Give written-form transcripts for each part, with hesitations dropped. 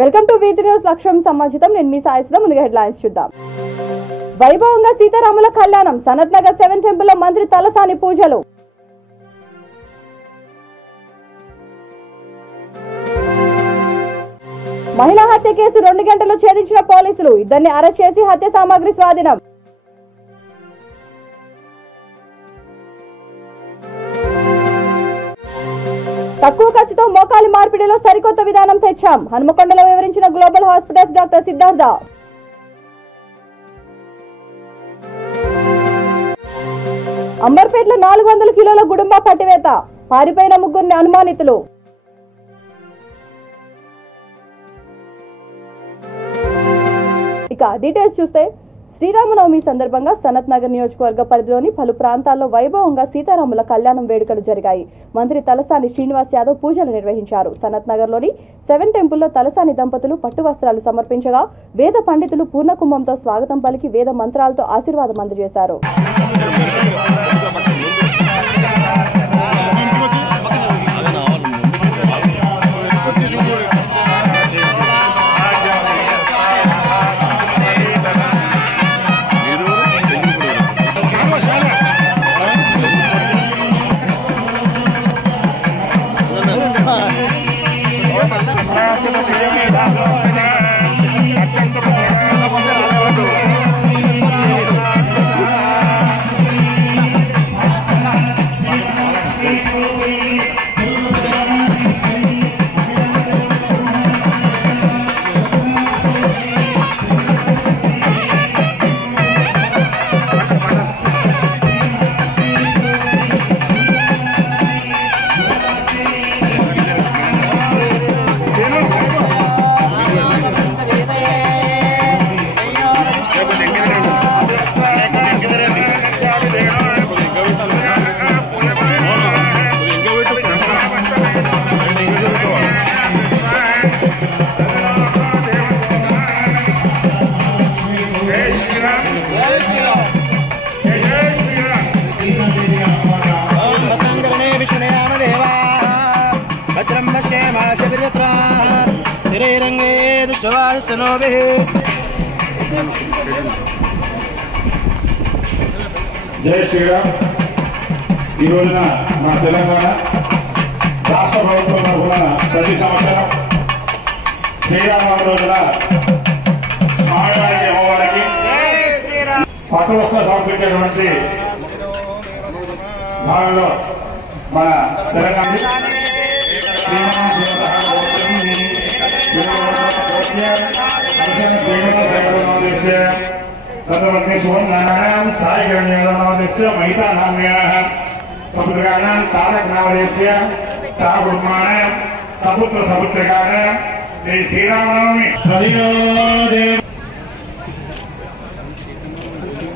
Welcome to Vithi news లక్ష్యం సమాజితం. నేను మీ సాయిస్లో ముందుగా హెడ్లైన్స్ చూద్దాం. వైభవంగా సీతారాముల కళ్యాణం. సనత్ నగర్ 7 టెంపుల్ లో మంత్రి తలసాని పూజలు. మహిళా హత్య కేసు 2 గంటల్లో ఛేదించిన పోలీసులు. ఇద్దరిని అరెస్ట్ చేసి హత్య సామాగ్రి స్వాధీనం. తక్కువ ఖర్చుతో మోకాలి మార్పిడిలో సరికొత్త విధానం తెచ్చాం. హనుమకొండలో వివరించిన గ్లోబల్ హాస్పిటల్స్ డాక్టర్ సిద్ధార్థ. అంబర్పేటలో 400 కిలోల గుడుంబ పట్టివేత. పారిపోయిన 3 అనుమానితులు. ఇక డీటెయిల్స్ చూస్తే, శ్రీరామనవమి సందర్భంగా సనత్ నగర్ నియోజకవర్గ పరిధిలోని పలు ప్రాంతాల్లో వైభవంగా సీతారాముల కళ్యాణం వేడుకలు జరిగాయి. మంత్రి తలసాని శ్రీనివాస్ యాదవ్ పూజలు నిర్వహించారు. సనత్ నగర్ లోని 7 టెంపుల్లో తలసాని దంపతులు పట్టు వస్త్రాలు సమర్పించగా వేద పండితులు పూర్ణకుంభంతో స్వాగతం పలికి వేద మంత్రాలతో ఆశీర్వాదం అందజేశారు. జై శ్రీరామ్. ఈ రోజున మన తెలంగాణ రాష్ట్ర ప్రభుత్వం తరఫున ప్రతి సంవత్సరం శ్రీరామ రోజున స్వామివారికి అమ్మవారికి పట్టు వస్త్ర సమర్పించేటువంటి భాగంలో మన తెలంగాణ सुवर्णानां सायगण्यनामस्य महितानाम्याः समुद्राणां तारकनामस्य सागुर्माणां सपुत्र सपुत्रिकाणां श्री श्रीरामनवमी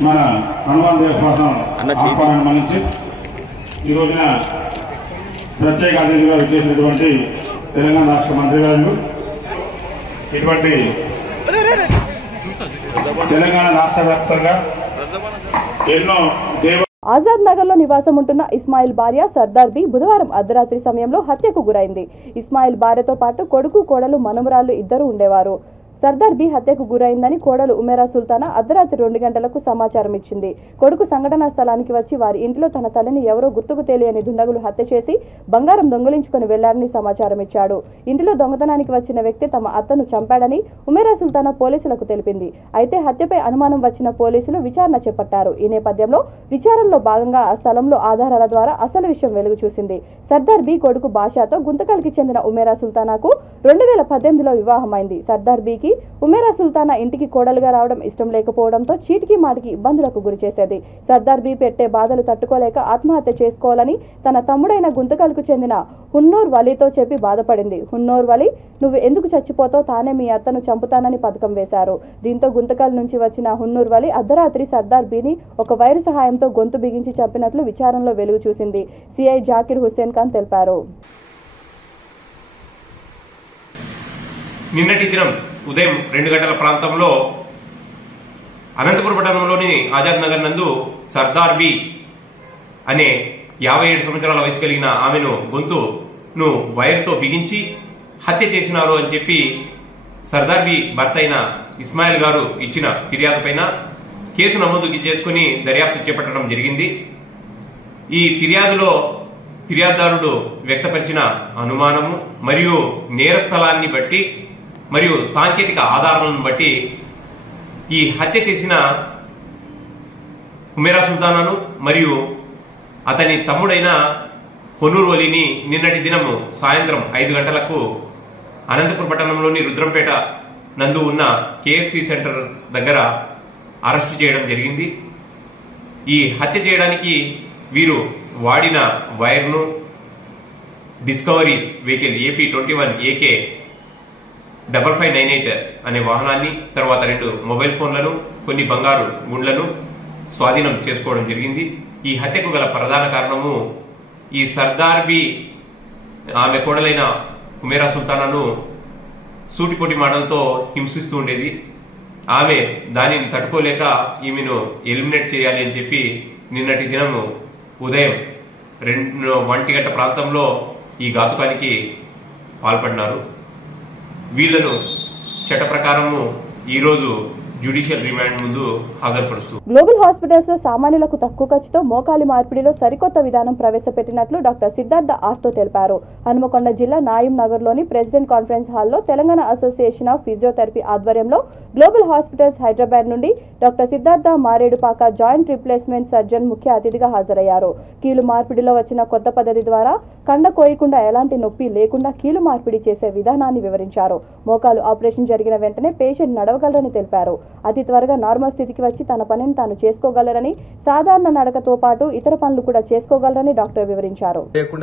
మన హనుమాన్ దేవ కోసం ఆహ్వానం మన్నించి ఈ రోజున ప్రత్యేక అతిథిగా విచ్చేసినటువంటి తెలంగాణ రాష్ట్ర మంత్రి గారు, ఇటువంటి తెలంగాణ రాష్ట్ర వ్యాప్తంగా ఎన్నో ఆజాద్ నగర్ లో నివాసం ఉంటున్న ఇస్మాయిల్ భార్య సర్దార్ బి బుధవారం అర్ధరాత్రి సమయంలో హత్యకు గురైంది. ఇస్మాయిల్ భార్యతో పాటు కొడుకు, కోడలు, మనమరాళ్లు ఇద్దరు ఉండేవారు. సర్దార్ బి హత్యకు గురైందని కోడలు ఉమేరా సుల్తానా అర్ధరాత్రి 2 గంటలకు సమాచారం ఇచ్చింది. కొడుకు సంఘటనా స్థలానికి వచ్చి వారి ఇంట్లో తన తల్లిని ఎవరో గుర్తుకు తెలియని దుండగులు హత్య చేసి బంగారం దొంగిలించుకుని వెళ్లారని సమాచారం ఇచ్చాడు. ఇంటిలో దొంగతనానికి వచ్చిన వ్యక్తి తమ అత్తను చంపాడని ఉమేరా సుల్తానా పోలీసులకు తెలిపింది. అయితే హత్యపై అనుమానం వచ్చిన పోలీసులు విచారణ చేపట్టారు. ఈ నేపథ్యంలో విచారణలో భాగంగా ఆ స్థలంలో ఆధారాల ద్వారా అసలు విషయం వెలుగు చూసింది. సర్దార్ బి కొడుకు బాషాతో గుంతకల్కి చెందిన ఉమేరా సుల్తానాకు 2018లో వివాహమైంది. సర్దార్ బికి ఉమేరా సుల్తానా ఇంటికి కోడలుగా రావడం ఇష్టం లేకపోవడంతో చీటికి మాటికి ఇబ్బందులకు గురి చేసేది. సర్దార్ బి పెట్టే బాధలు తట్టుకోలేక ఆత్మహత్య చేసుకోవాలని తన తమ్ముడైన గుంతకల్కు చెందిన హున్నూర్ వలీతో చెప్పి బాధపడింది. హున్నూర్ వలీ, నువ్వు ఎందుకు చచ్చిపోతావు, తానే మీ అత్తను చంపుతానని పథకం వేశారు. దీంతో గుంతకల్ నుంచి వచ్చిన హున్నూర్ వలీ అర్ధరాత్రి సర్దార్ బిని ఒక వైరు సహాయంతో గొంతు బిగించి చంపినట్లు విచారణలో వెలుగు చూసింది. సిఐ జాకిర్ హుస్సేన్ ఖాన్ తెలిపారు. నిన్నటి దినం ఉదయం 2 గంటల ప్రాంతంలో అనంతపురం పట్టణంలోని ఆజాద్ నగర్ నందు సర్దార్ బి అనే 57 సంవత్సరాల వయసు కలిగిన ఆమెను గొంతును వైర్తో బిగించి హత్య చేసినారు అని చెప్పి సర్దార్ బి భర్త అయిన ఇస్మాయిల్ గారు ఇచ్చిన ఫిర్యాదుపైన కేసు నమోదు చేసుకుని దర్యాప్తు చేపట్టడం జరిగింది. ఈ ఫిర్యాదులో ఫిర్యాదుదారుడు వ్యక్తపరిచిన అనుమానము మరియు నేర స్థలాన్ని బట్టి మరియు సాంకేతిక ఆధారాలను బట్టి ఈ హత్య చేసిన హుమేరా సుల్తానాను మరియు అతని తమ్ముడైన కొనూరు వలిని నిన్నటి దినము సాయంత్రం 5 గంటలకు అనంతపురం పట్టణంలోని రుద్రంపేట నందు ఉన్న కేఎఫ్సి సెంటర్ దగ్గర అరెస్టు చేయడం జరిగింది. ఈ హత్య చేయడానికి వీరు వాడిన వైర్ను, డిస్కవరీ వెహికల్ AP21 AK 5598 అనే వాహనాన్ని, తర్వాత 2 మొబైల్ ఫోన్లను, కొన్ని బంగారు గుండ్లను స్వాధీనం చేసుకోవడం జరిగింది. ఈ హత్యకు గల ప్రధాన కారణము ఈ సర్దార్ బి ఆమె కోడలైన హుమేరా సుల్తానాను సూటిపోటి మాటలతో హింసిస్తూ ఉండేది. ఆమె దానిని తట్టుకోలేక ఈమెను ఎలిమినేట్ చేయాలి అని చెప్పి నిన్నటి దినము ఉదయం 1 గంట ప్రాంతంలో ఈ ఘాతుకానికి పాల్పడినారు. వీళ్లను చట్ట ప్రకారము ఈరోజు జ్యుడిషియల్ రిమాండ్ ముందు హాజరుపరుస్తూ గ్లోబల్ హాస్పిటల్స్ లో సామాన్యులకు తక్కువ ఖర్చుతో మోకాలి మార్పిడిలో సరికొత్త విధానం ప్రవేశపెట్టినట్లు డాక్టర్ సిద్ధార్థ ఆర్తో తెలిపారు. హనుమకొండ జిల్లా నాయం నగర్ లోని ప్రెసిడెంట్ కాన్ఫరెన్స్ హాల్లో తెలంగాణ అసోసియేషన్ ఆఫ్ ఫిజియోథెరపీ ఆధ్వర్యంలో గ్లోబల్ హాస్పిటల్స్ హైదరాబాద్ నుండి doctor Siddhartha Maredupaka joint replacement surgeon ముఖ్య అతిథిగా హాజరయ్యారు. కీలు మార్పిడిలో వచ్చిన కొత్త పద్ధతి ద్వారా కండ కోయకుండా ఎలాంటి నొప్పి లేకుండా కీలు మార్పిడి చేసే విధానాన్ని వివరించారు. మోకాలు ఆపరేషన్ జరిగిన వెంటనే పేషెంట్ నడవగలరని తెలిపారు. అతి త్వరగా నార్మల్ స్థితికి వచ్చి తన పనిని తాను చేసుకోగలరని, సాధారణ నడకతో పాటు ఇతర పనులు కూడా చేసుకోగలరని డాక్టర్ వివరించారు.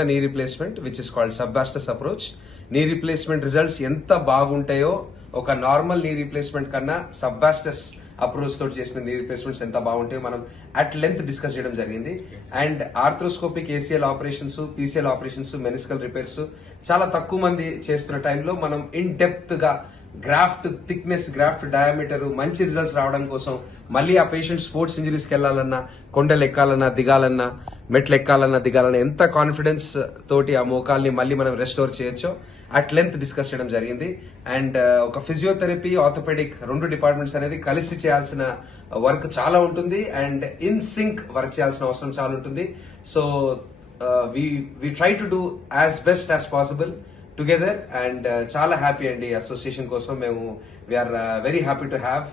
Knee replacement which is called subvastus approach. Knee replacement results ఎంత బాగుంటాయో ఒక నార్మల్ నీ రిప్లేస్మెంట్ కన్నా సబ్బాస్టస్ అప్రోచ్ తోటి చేసిన నీ రిప్లేస్మెంట్స్ ఎంత బాగుంటాయో మనం అట్ లెంత్ డిస్కస్ చేయడం జరిగింది. And arthroscopic ACL operations, PCL operations, meniscal repairs చాలా తక్కువ మంది చేస్తున్న టైంలో మనం ఇన్ డెప్త్ గా గ్రాఫ్ట్ థిక్నెస్, గ్రాఫ్ట్ డయామీటర్ మంచి రిజల్ట్స్ రావడం కోసం మళ్ళీ ఆ పేషెంట్ స్పోర్ట్స్ ఇంజరీస్కి వెళ్లాలన్నా, కొండలు ఎక్కాలన్నా దిగాలన్నా, మెట్లు ఎక్కాలన్నా దిగాలన్నా ఎంత కాన్ఫిడెన్స్ తోటి ఆ మోకాల్ని మళ్ళీ మనం రెస్టోర్ చేయొచ్చో అట్ లెంత్ డిస్కస్ చేయడం జరిగింది. అండ్ ఒక ఫిజియోథెరపీ, ఆర్థోపెడిక్ 2 డిపార్ట్మెంట్స్ అనేది కలిసి చేయాల్సిన వర్క్ చాలా ఉంటుంది అండ్ ఇన్ సింక్ వర్క్ చేయాల్సిన అవసరం చాలా ఉంటుంది. So we try to do as best as possible together. And చాలా హ్యాపీ అండి అసోసియేషన్ కోసం. మేము we are very happy to have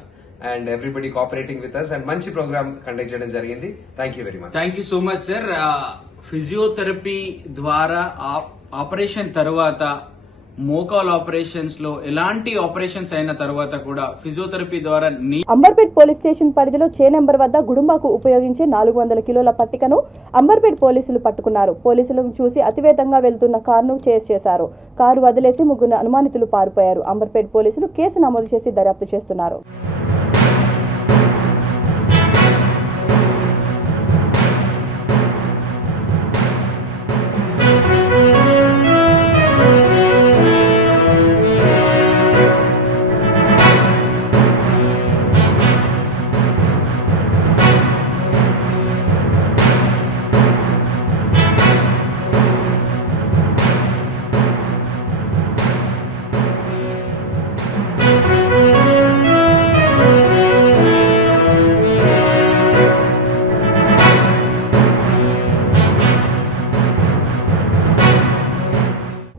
and everybody cooperating with us and మంచి ప్రోగ్రామ్ కండక్ట్ చేయడం జరిగింది. Thank you very much. Thank you so much sir. Physiotherapy ద్వారా operation తర్వాత మోకాల్ ఆపరేషన్స్ లో ఎలాంటి ఆపరేషన్స్ అయిన తర్వాత కూడా ఫిజియోథెరపీ ద్వారా అంబర్పేట్ పోలీస్ స్టేషన్ పరిధిలో చే నెంబర్ వద్ద గుడుంబాకు ఉపయోగించే 400 కిలోల పట్టికను అంబర్పేట్ పోలీసులు పట్టుకున్నారు. పోలీసులను చూసి అతివేగంగా వెళ్తున్న కారును చేజ్ చేశారు. కారు వదిలేసి 3 అనుమానితులు పారిపోయారు. అంబర్పేట్ పోలీసులు కేసు నమోదు చేసి దర్యాప్తు చేస్తున్నారు.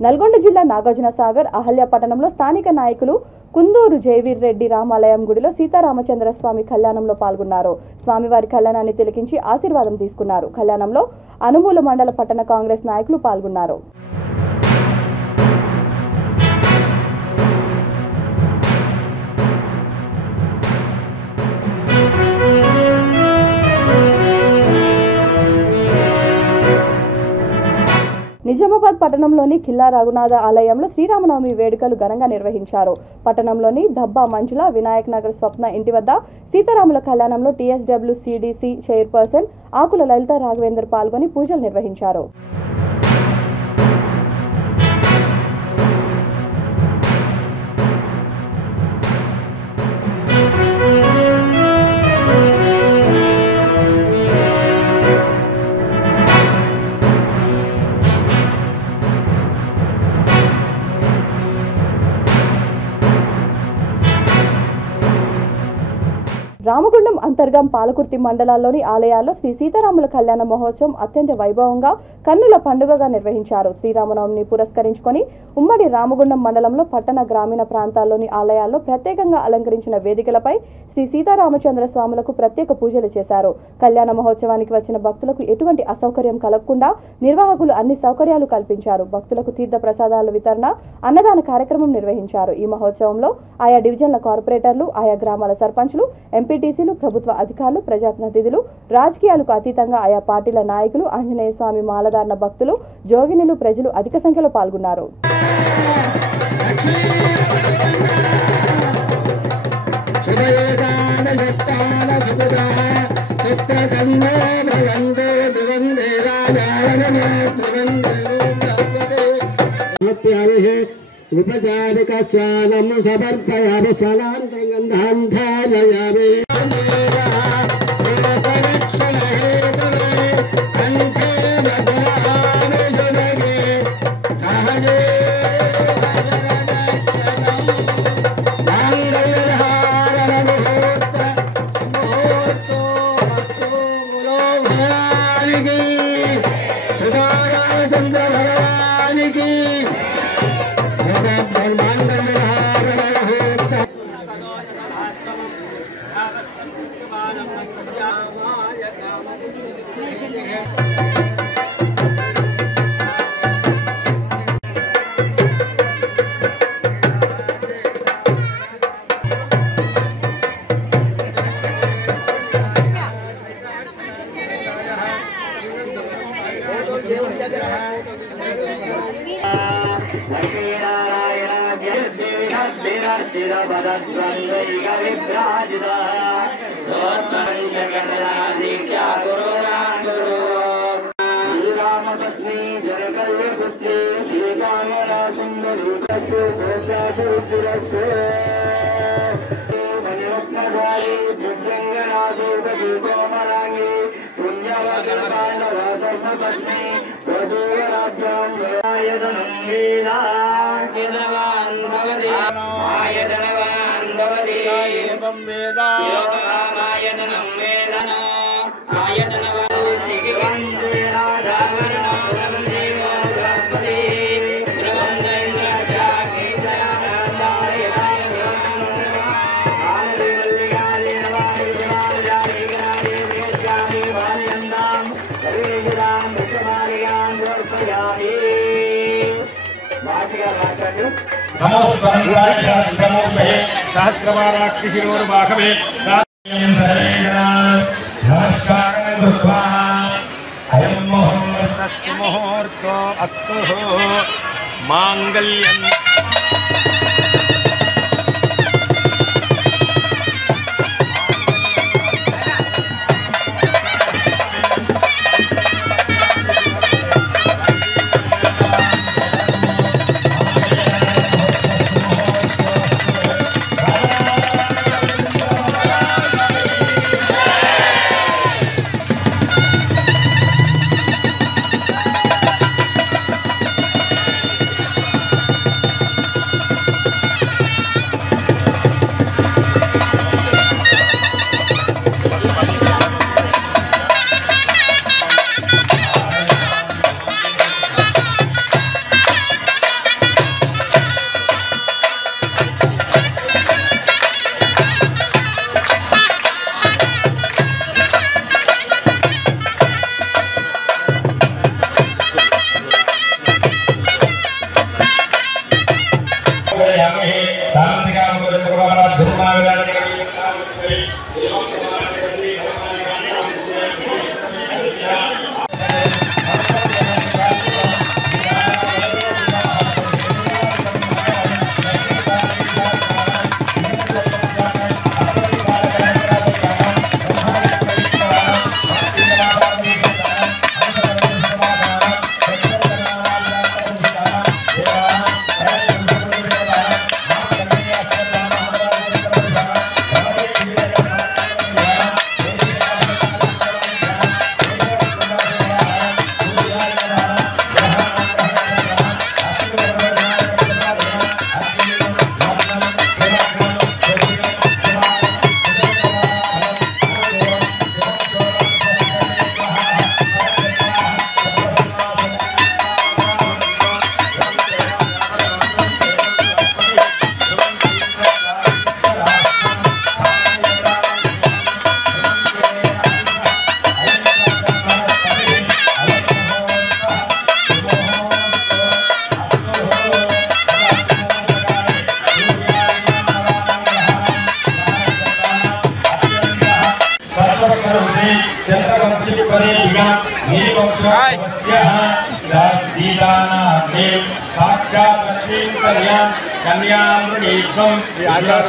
నల్గొండ జిల్లా నాగార్జున సాగర్ అహల్య పట్టణంలో స్థానిక నాయకులు కుందూరు జయవీర్ రెడ్డి రామాలయం గుడిలో సీతారామచంద్ర స్వామి కళ్యాణంలో పాల్గొన్నారు. స్వామివారి కళ్యాణాన్ని తిలకించి ఆశీర్వాదం తీసుకున్నారు. కళ్యాణంలో అనుమూల మండల పట్టణ కాంగ్రెస్ నాయకులు పాల్గొన్నారు. నిజామాబాద్ పట్టణంలోని కిల్లా రఘునాథ ఆలయంలో శ్రీరామనవమి వేడుకలు ఘనంగా నిర్వహించారు. పట్టణంలోని దబ్బా మంజుల, వినాయక్ నగర్ స్వప్న ఇంటి వద్ద సీతారాముల కళ్యాణంలో TSWCDC చైర్పర్సన్ ఆకుల లలిత రాఘవేందర్ పాల్గొని పూజలు నిర్వహించారు. రామగుండం అంతర్గం పాలకుర్తి మండలాల్లోని ఆలయాల్లో శ్రీ సీతారాముల కళ్యాణ మహోత్సవం అత్యంత వైభవంగా కన్నుల పండుగగా నిర్వహించారు. శ్రీరామనవమిని పురస్కరించుకొని ఉమ్మడి రామగుండం మండలంలో పట్టణ గ్రామీణ ప్రాంతాల్లోని ఆలయాల్లో ప్రత్యేకంగా అలంకరించిన వేదికలపై శ్రీ సీతారామచంద్ర స్వాములకు ప్రత్యేక పూజలు చేశారు. కళ్యాణ మహోత్సవానికి వచ్చిన భక్తులకు ఎటువంటి అసౌకర్యం కలగకుండా నిర్వాహకులు అన్ని సౌకర్యాలు కల్పించారు. భక్తులకు తీర్థ ప్రసాదాల వితరణ, అన్నదాన కార్యక్రమం నిర్వహించారు. ఈ మహోత్సవంలో ఆయా డివిజన్ల కార్పొరేటర్లు, ఆయా గ్రామాల సర్పంచ్లు, ఎంపీటీసీలు, ప్రభుత్వ అధికారులు, ప్రజాప్రతినిధులు, రాజకీయాలకు అతీతంగా ఆయా పార్టీల నాయకులు, ఆంజనేయ స్వామి మాలధారణ భక్తులు, జోగినులు, ప్రజలు అధిక సంఖ్యలో పాల్గొన్నారు. ఉపచారికస్నానం సమర్పయామి సలాంతగంధాంధారయామి सहस्रवाराक्षिशिरोर्वाहवे अयं मुहूर्तस्य मुहूर्तो अस्तु मांगल्यं महारानी चंद्रवंशीपरेभ्यः नीलवंशोऽस्यः सीतानाथे साक्षात् लक्ष्मीं कन्यां मृगीत्वं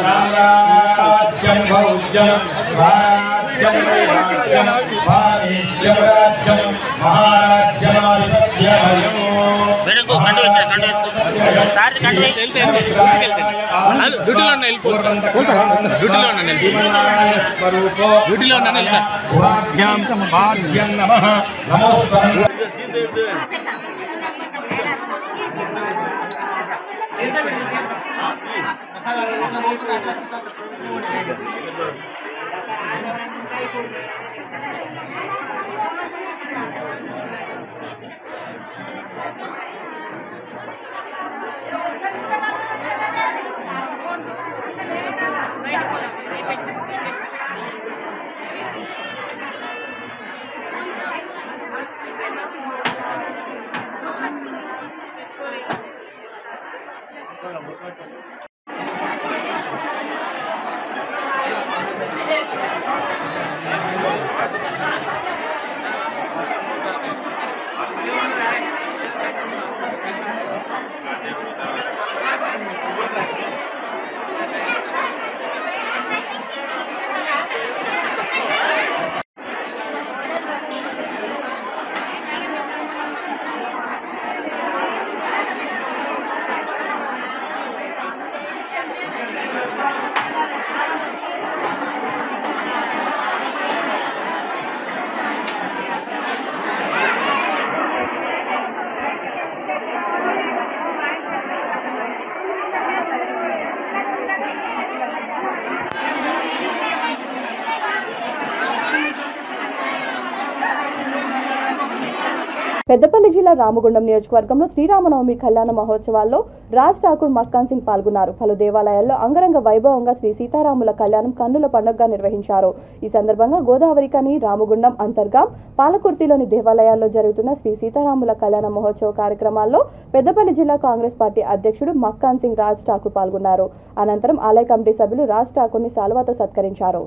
साम्राज्यं भौज्यं स्वराज्यं वैराज्यं वाणिज्यराज्यं महाराज्यमाधिपत्यमयो పెద్దపల్లి జిల్లా రామగుండం నియోజకవర్గంలో శ్రీరామనవమి కళ్యాణ మహోత్సవాల్లో రాజ్ ఠాకూర్ మక్కాన్ సింగ్ పాల్గొన్నారు. పలు దేవాలయాల్లో అంగరంగ వైభవంగా శ్రీ సీతారాముల కళ్యాణం కన్నుల పండుగగా నిర్వహించారు. ఈ సందర్భంగా గోదావరికని, రామగుండం అంతర్గాం, పాలకుర్తిలోని దేవాలయాల్లో జరుగుతున్న శ్రీ సీతారాముల కళ్యాణ మహోత్సవ కార్యక్రమాల్లో పెద్దపల్లి జిల్లా కాంగ్రెస్ పార్టీ అధ్యక్షుడు మక్కాన్ సింగ్ రాజ్ ఠాకూర్ పాల్గొన్నారు. అనంతరం ఆలయ కమిటీ సభ్యులు రాజ్ ఠాకూర్ని శాలువాతో సత్కరించారు.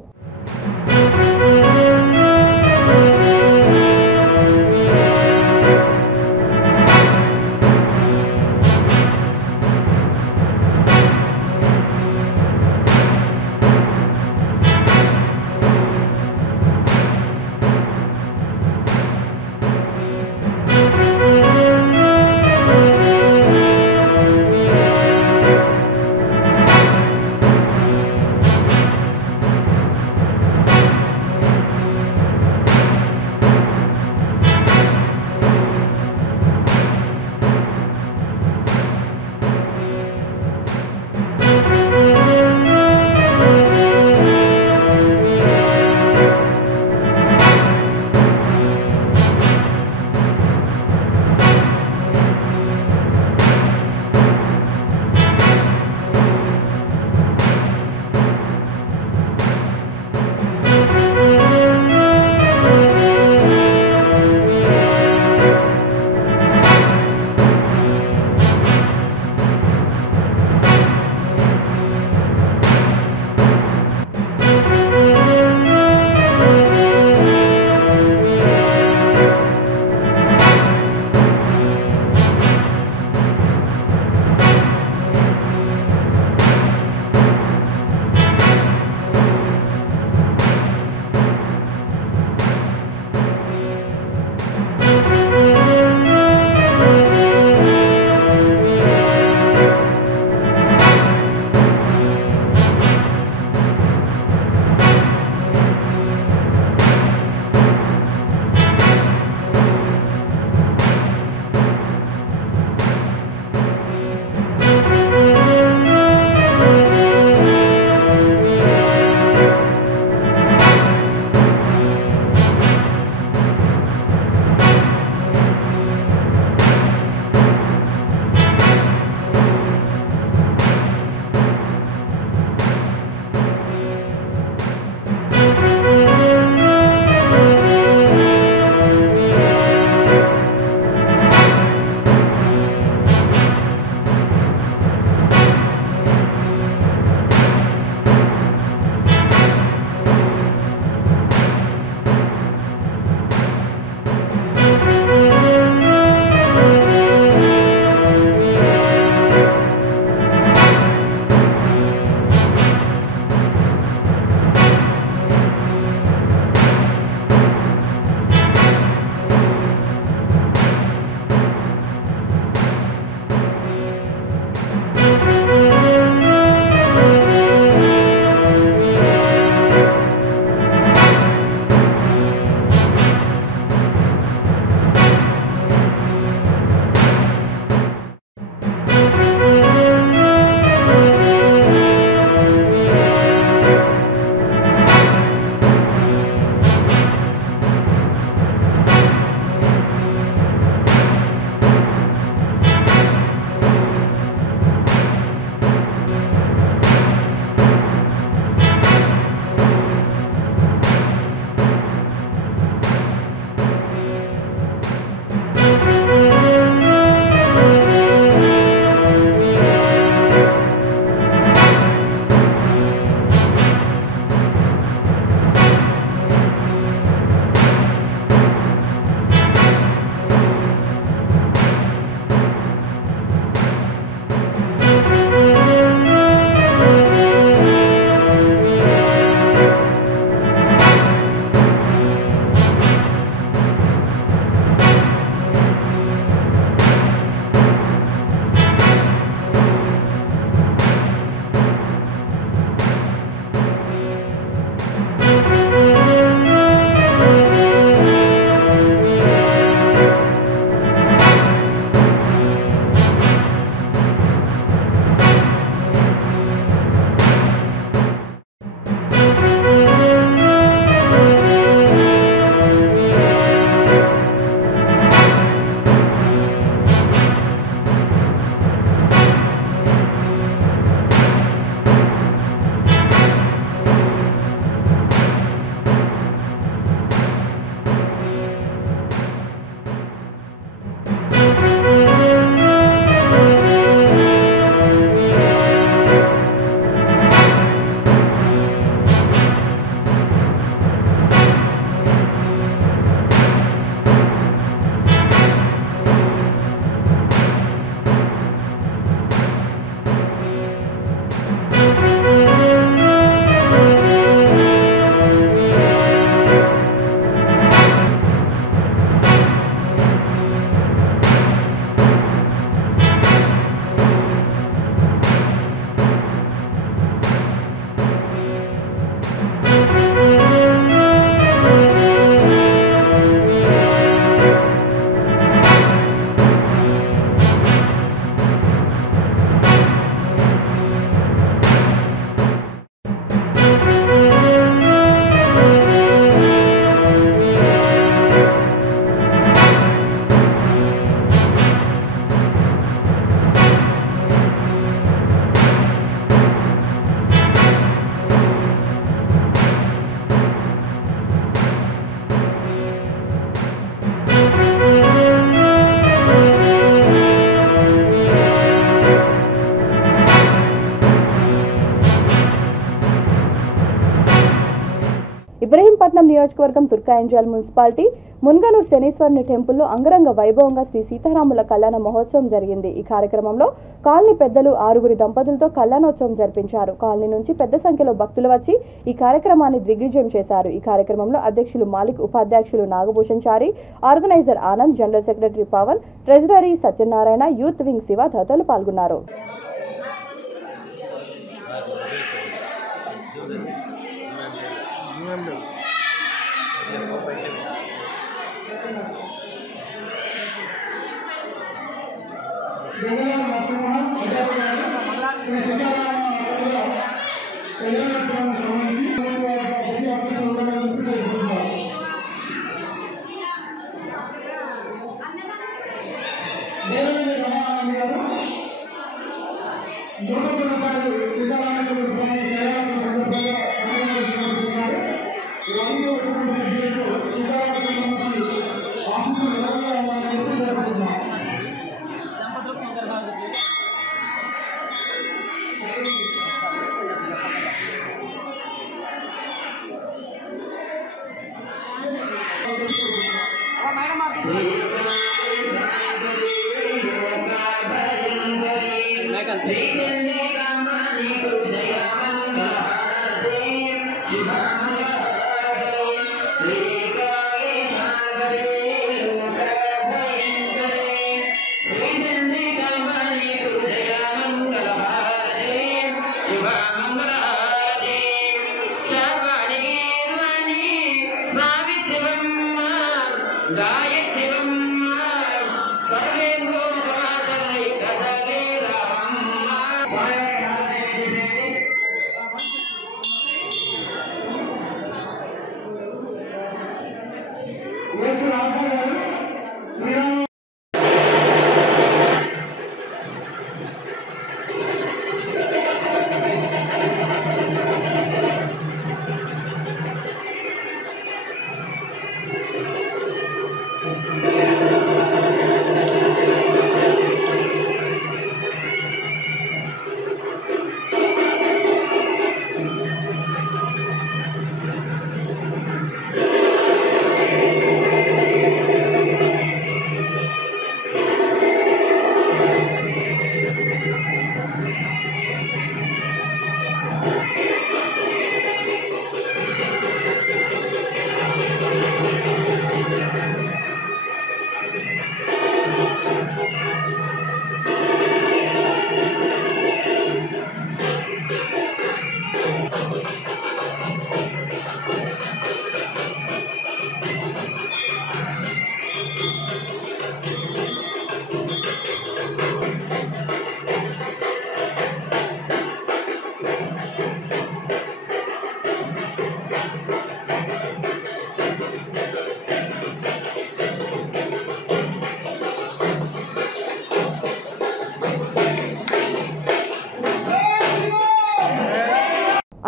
ఇబ్రహీంపట్నం నియోజకవర్గం తుర్కాయంజల్ మున్సిపాలిటీ మున్గనూర్ శనీశ్వరుని టెంపుల్లో అంగరంగ వైభవంగా శ్రీ సీతారాముల కళ్యాణ మహోత్సవం జరిగింది. ఈ కార్యక్రమంలో కాలనీ పెద్దలు 6 దంపతులతో కళ్యాణోత్సవం జరిపించారు. కాలనీ నుంచి పెద్ద సంఖ్యలో భక్తులు వచ్చి ఈ కార్యక్రమాన్ని దిగ్విజయం చేశారు. ఈ కార్యక్రమంలో అధ్యక్షులు మాలిక్, ఉపాధ్యక్షులు Nagabhushan Chari, organiser Anand, general secretary Pavan, treasury Satyanarayana, youth wing Shiva తదితరులు పాల్గొన్నారు.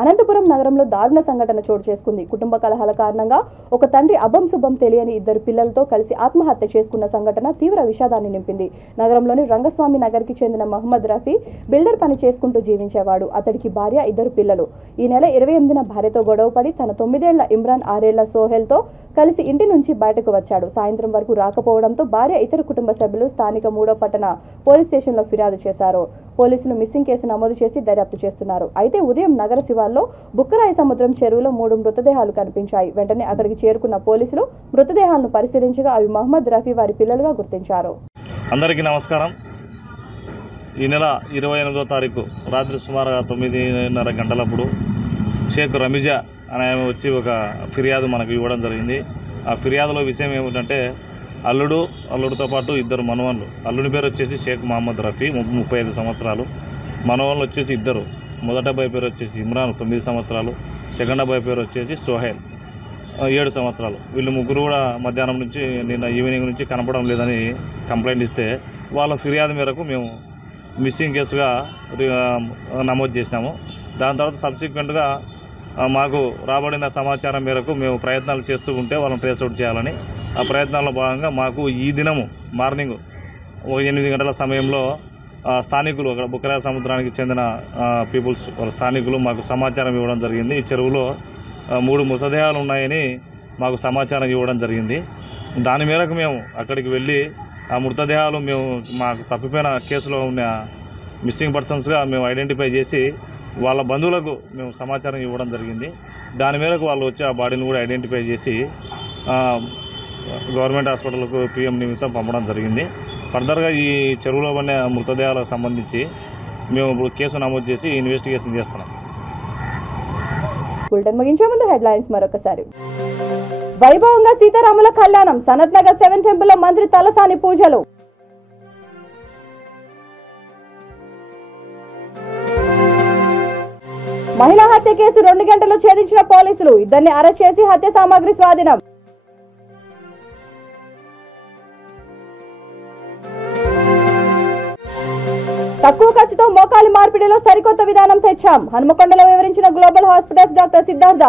అనంతపురం నగరంలో దారుణ సంఘటన చోటు చేసుకుంది. కుటుంబ కలహాల కారణంగా ఒక తండ్రి అభం శుభం తెలియని 2 పిల్లలతో కలిసి ఆత్మహత్య చేసుకున్న సంఘటన తీవ్ర విషాదాన్ని నింపింది. నగరంలోని రంగస్వామి నగర్కి చెందిన మహమ్మద్ రఫీ బిల్డర్ పని చేసుకుంటూ జీవించేవాడు. అతడికి భార్య, 2 పిల్లలు. ఈ నెల 28న భార్యతో గొడవపడి తన 9 ఏళ్ల ఇమ్రాన్, 6 ఏళ్ల సోహెల్తో కలిసి ఇంటి నుంచి బయటకు వచ్చాడు. సాయంత్రం వరకు రాకపోవడంతో భార్య, ఇతర కుటుంబ సభ్యులు స్థానిక 3వ పట్టణ పోలీస్ స్టేషన్లో ఫిర్యాదు చేశారు. పోలీసులు మిస్సింగ్ కేసు నమోదు చేసి దర్యాప్తు చేస్తున్నారు. అయితే ఉదయం నగర శివార్లో బుక్కరాయి సముద్రం చెరువులో 3 మృతదేహాలు కనిపించాయి. వెంటనే అక్కడికి చేరుకున్న పోలీసులు మృతదేహాలను పరిశీలించగా అవి మహమ్మద్ రఫీ వారి పిల్లలుగా గుర్తించారు. అందరికీ నమస్కారం. ఈ నెల 28వ తారీఖు రాత్రి సుమారుగా 9:30 గంటలప్పుడు షేక్ రమీజా అనే ఆమె వచ్చి ఒక ఫిర్యాదు మనకు ఇవ్వడం జరిగింది. ఆ ఫిర్యాదులో విషయం ఏమిటంటే అల్లుడితో పాటు 2 మనవన్లు. అల్లుడి పేరు వచ్చేసి షేక్ మహమ్మద్ రఫీ, 35 సంవత్సరాలు. మనవన్లు వచ్చేసి 2. మొదట అబ్బాయి పేరు వచ్చేసి ఇమ్రాన్, 9 సంవత్సరాలు. సెకండ్ అబ్బాయి పేరు వచ్చేసి సోహెల్, 7 సంవత్సరాలు. వీళ్ళు ముగ్గురు కూడా మధ్యాహ్నం నుంచి నిన్న ఈవినింగ్ నుంచి కనపడడం లేదని కంప్లైంట్ ఇస్తే వాళ్ళ ఫిర్యాదు మేరకు మేము మిస్సింగ్ కేసుగా నమోదు చేసినాము. దాని తర్వాత సబ్సిక్వెంట్గా మాకు రాబడిన సమాచారం మేరకు మేము ప్రయత్నాలు చేస్తూ ఉంటే వాళ్ళని ట్రేస్అవుట్ చేయాలని ఆ ప్రయత్నాల్లో భాగంగా మాకు ఈ దినము మార్నింగ్ 8 గంటల సమయంలో స్థానికులు, అక్కడ బుక్కరాయ సముద్రానికి చెందిన పీపుల్స్ వాళ్ళ స్థానికులు మాకు సమాచారం ఇవ్వడం జరిగింది. ఈ చెరువులో 3 మృతదేహాలు ఉన్నాయని మాకు సమాచారం ఇవ్వడం జరిగింది. దాని మేరకు మేము అక్కడికి వెళ్ళి ఆ మృతదేహాలు మాకు తప్పిపోయిన కేసులో ఉన్న మిస్సింగ్ పర్సన్స్గా మేము ఐడెంటిఫై చేసి వాళ్ళ బంధువులకు మేము సమాచారం ఇవ్వడం జరిగింది. దాని మేరకు వాళ్ళు వచ్చి ఆ బాడీని కూడా ఐడెంటిఫై చేసి గవర్నమెంట్ హాస్పిటల్కు పిఎం నిమిత్తం పంపడం జరిగింది. ఫర్దర్గా ఈ చెరువులో ఉన్న మృతదేహాలకు సంబంధించి మేము ఇప్పుడు కేసు నమోదు చేసి ఇన్వెస్టిగేషన్ చేస్తున్నాం. బులెటిన్ ముగించే ముందు హెడ్లైన్స్ మరొకసారి. వైభవంగా సీతారాముల కళ్యాణం, సనత్ నగర్ 7 టెంపుల్లో మంత్రి తలసాని పూజలు. మహిళా హత్య కేసు 2 గంటలు ఛేదించిన పోలీసులు, 2 అరెస్ట్ చేసి హత్య సామాగ్రి స్వాధీనం. తక్కువ ఖర్చుతో మోకాలి మార్పిడిలో సరికొత్త విధానం తెచ్చాం, హనుమకొండలో వివరించిన గ్లోబల్ హాస్పిటల్స్ డాక్టర్ సిద్ధార్థ.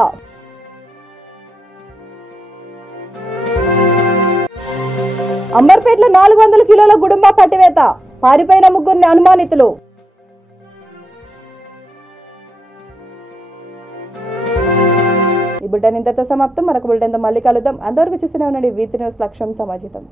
అంబర్పేటలో 400 కిలోల గుడుంబా పట్టివేత, పారిపోయిన 3 అనుమానితులు. ఈ బులెటిన్ ఇంతతో సమాప్తం. మరొక బులెటిన్తో మళ్ళీ కలుద్దాం. అంతవరకు చూస్తూనే ఉండండి V3 న్యూస్, లక్ష్యం సమాజితం.